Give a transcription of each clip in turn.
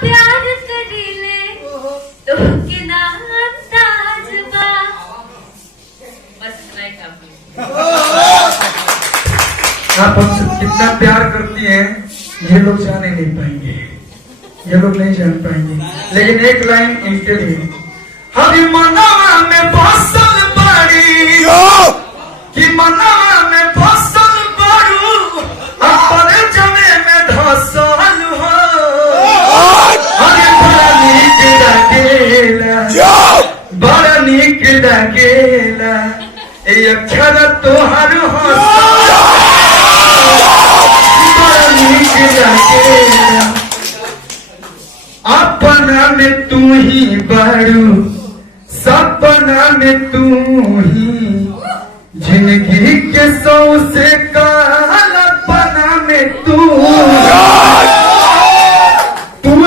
प्यार करीले तो के ना अंदाज बा। बस इतना ही काफी। आप हमसे कितना प्यार करती हैं ये लोग जान ही नहीं पाएंगे, ये लोग नहीं जान पाएंगे। लेकिन एक लाइन इनके लिए, हरी मनवा में फसल बड़ी कि मनवा में फसल बड़ू अपने जमे में धसल हो। अरे बड़ा नीक लगेला, बड़ा नीक लगेला ए अक्षर तोहर हंसा, बड़ा नीक लगेला। अपना में तू ही बड़ू, सपना में तू ही, जिंदगी के सौ से कालपना में तू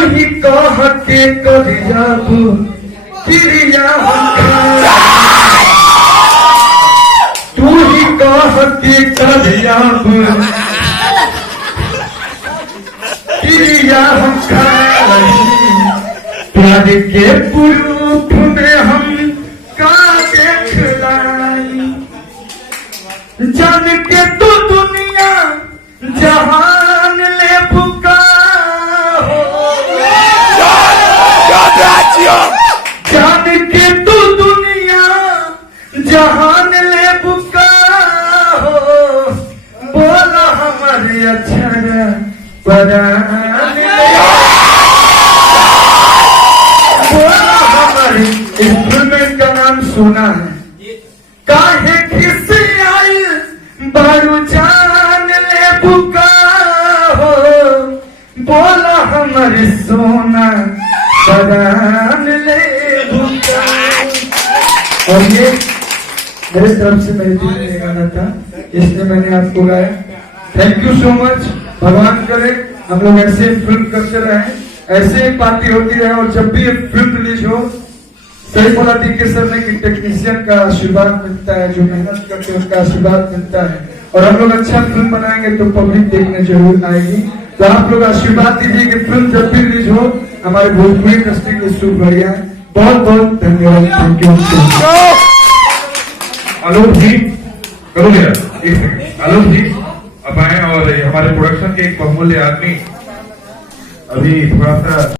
ही कह के कर जाबू क्रिया, तू ही कह के कर जाबू क्रिया हम प्यार के पुरूप में हम का देख लाई, जान के तू दुनिया जहान ले भुका हो। जान के तू दुनिया जहान ले भुका हो। बोला हमारे अक्षर परान इस फिल्म का नाम सुना है, काहे खिसी आई बारू जान ले बुका हो। बोला हमारे सोना परान ले बुका। और ये मेरे तरफ से मेरे दिल में गाना था, इसलिए मैंने आपको गाया। Thank you so much. भगवान करे हम लोग ऐसे फिल्म करते रहे, ऐसे ही पार्टी होती रहे, और जब भी फिल्म रिलीज हो सही बोला डी.के. सर ने कि टेक्नीशियन का आशीर्वाद मिलता है, जो मेहनत करते हैं उनका आशीर्वाद मिलता है, और हम लोग अच्छा फिल्म बनाएंगे तो पब्लिक देखने जरूर आएगी। तो आप लोग आशीर्वाद दीजिए कि फिल्म जब भी रिलीज हो हमारे भोजपुरी इंडस्ट्री के शुभ बढ़िया। बहुत बहुत धन्यवाद। Thank you. आलोक जी करोगे यार, एक सेकंड। आलोक जी अब आए, और हमारे प्रोडक्शन के एक बहुमूल्य आदमी अभी थोड़ा सा